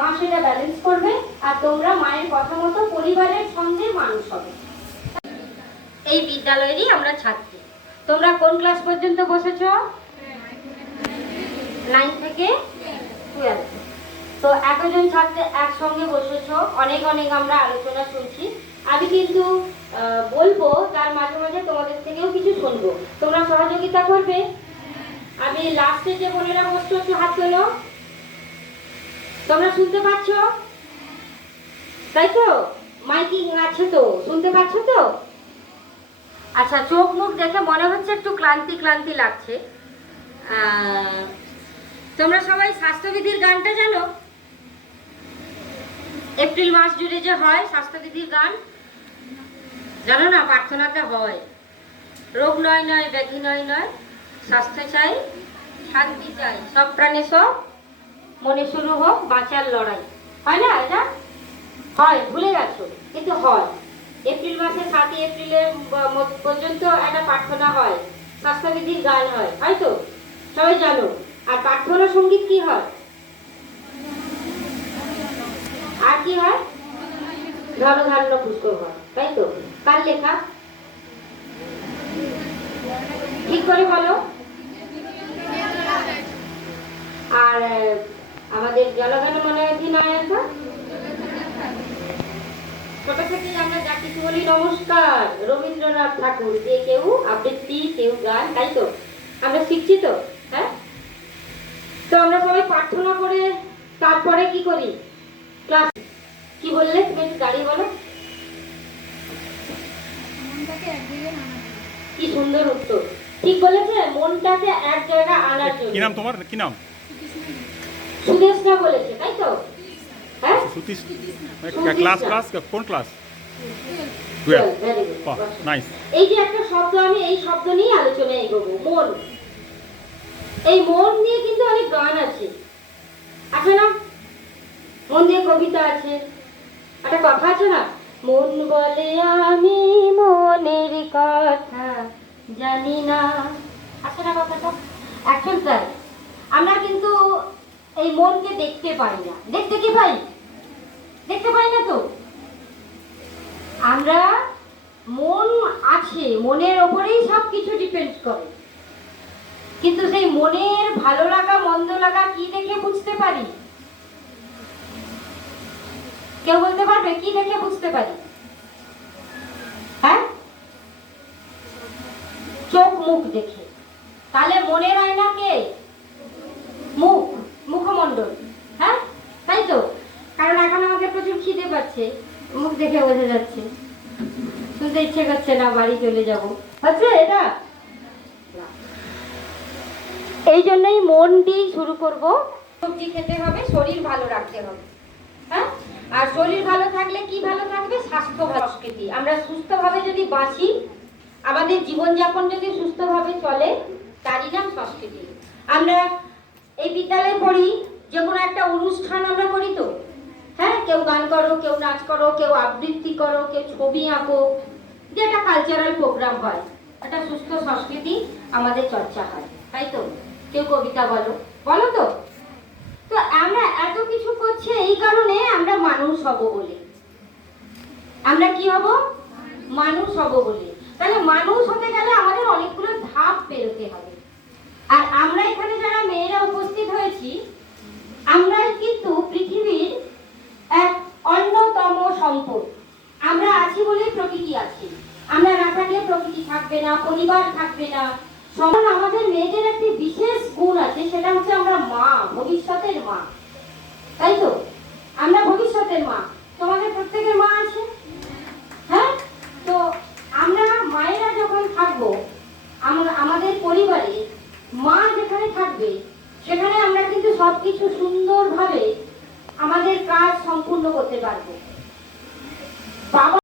মা সেটা ব্যালেন্স করবে আর তোমরা মায়ের কথা মতো পরিবারের সঙ্গে মানুষ হবে। এই বিদ্যালয়েরই আমরা ছাত্রী। তোমরা কোন ক্লাস পর্যন্ত বসেছ? 9 থেকে 12। তো এতজন ছাত্র একসঙ্গে বসেছ, অনেক অনেক আমরা আলোচনা শুনছি। আমি কিন্তু বলবো তার মাঝে মাঝে তোমাদের থেকেও কিছু শুনবো। তোমরা সহযোগিতা করবে? আমি লাস্টে যে বোনেরা বসছো একটু হাত তোলো। তোমরা শুনতে পাচ্ছ? তাই তো? মাইকিং আছে তো, শুনতে পাচ্ছ তো? আচ্ছা, চোখ মুখ দেখে মনে হচ্ছে একটু ক্লান্তি ক্লান্তি লাগছে। তোমরা সবাই স্বাস্থ্যবিধির গানটা জানো? এপ্রিল মাস জুড়ে যে হয় স্বাস্থ্যবিধির গান, জানো না? প্রার্থনাতে হয়, রোগ নয় নয় ব্যাধি নয় নয়, স্বাস্থ্য চাই শান্তি চাই, সব প্রাণে সব মনে শুরু হোক বাঁচার লড়াই। হয় না? এটা হয়, ভুলে গেছো কিন্তু হয়। এপ্রিল মাসের 7 এপ্রিলের পর্যন্ত একটা প্রার্থনা হয়, স্বাস্থ্যবিধির গান হয়, হয়তো সবাই জানো। আর প্রার্থনা সঙ্গীত কি হয়? আর কি হয়? ধনধান্য পুষ্কর হয়, তাই তো? কার লেখা? ঠিক করে বলো। আর আমাদের জনগণ মনে অধিনায়ক, ছোট থেকেই আমরা যা কিছু বলি নমস্কার রবীন্দ্রনাথ ঠাকুর, যে কেউ আবৃত্তি কেউ গান, তাই তো? আমরা শিখছি তো, হ্যাঁ? তো আমরা সবাই প্রার্থনা করে তারপরে কি করি? ক্লাস। কি বললে তুমি? একটু দাঁড়িয়ে বলো। কি সুন্দর উত্তর, ঠিক বলেছে, মনটাকে এক জায়গায় আনার জন্য। কি নাম তোমার? কি নাম? সুদেশনা বলেছে, তাই তো? হ্যাঁ, ক্লাস ক্লাস কোন ক্লাস? 12। নাইস। এই যে একটা শব্দ, আমি এই শব্দ নিয়ে আলোচনায় এগোবো, মন। এই মন নিয়ে কিন্তু অনেক গান আছে, আছে না? মন দিয়ে কবিতা আছে, একটা কথা আছে না, মন বলে আমি মনের কথা জানি না, আছে না কথাটা? এখন তাই আমরা কিন্তু এই মনকে দেখতে পাই না। দেখতে কি পাই? দেখতে পাই না তো। আমরা মন আছে, মনের ওপরেই সব কিছু ডিপেন্ড করে, কিন্তু সেই মনের ভালো লাগা মন্দ লাগা কি দেখে বুঝতে পারি? কেউ বলতে পারবে কি দেখে বুঝতে পারি? হ্যাঁ, চোখ মুখ দেখে। তাহলে মনের আয়না কে? মুখ, মুখমণ্ডল। হ্যাঁ, তাই তো? কারণ এখন আমাকে প্রচুর খিদে পাচ্ছে, মুখ দেখে বোঝা যাচ্ছে, শুনতে ইচ্ছে করছে না, বাড়ি চলে যাব, হচ্ছে এটা। এই জন্যই মন দিয়ে শুরু করব। সবজি খেতে হবে, শরীর ভালো রাখতে হবে। হ্যাঁ, আর শরীর ভালো থাকলে কি ভালো থাকবে? স্বাস্থ্য ভালো। সংস্কৃতি, আমরা সুস্থভাবে যদি বাঁচি, আমাদের জীবনযাপন যদি সুস্থভাবে চলে, তারই নাম সংস্কৃতি। আমরা এই বিদ্যালয়ে পড়ি, যে কোনো একটা অনুষ্ঠান আমরা করি তো, হ্যাঁ, কেউ গান করো, কেউ নাচ করো, কেউ আবৃত্তি করো, কেউ ছবি আঁকো, যে একটা কালচারাল প্রোগ্রাম হয়, একটা সুস্থ সংস্কৃতি আমাদের চর্চা হয়, তাই তো? কেউ কবিতা বলো, বলো তো? তো আমরা এত কিছু করছি এই কারণে, আমরা মানুষ হব বলে। আমরা কি হব? মানুষ হব বলে। তাহলে মানুষ হতে গেলে আমাদের অনেকগুলো ধাপ পেরোতে হবে। আর আমরা এখানে যারা মেয়েরা উপস্থিত হয়েছি, আমরাই কিন্তু পৃথিবীর এক অন্যতম সম্পদ। আমরা আছি বলেই প্রকৃতি আছে। আমরা না থাকলে প্রকৃতি থাকবে না, পরিবার থাকবে না। আমাদের মেয়েদের একটি বিশেষ গুণ আছে, সেটা হচ্ছে আমরা মা, ভবিষ্যতের মা, তাই তো? আমরা ভবিষ্যতের মা। তোমাদের প্রত্যেকের মা আছে, হ্যাঁ? তো আমরা মায়েরা যখন থাকবো, আমাদের পরিবারে মা যেখানে থাকবে, সেখানে আমরা কিন্তু সবকিছু সুন্দরভাবে আমাদের কাজ সম্পূর্ণ করতে পারবো। বাবা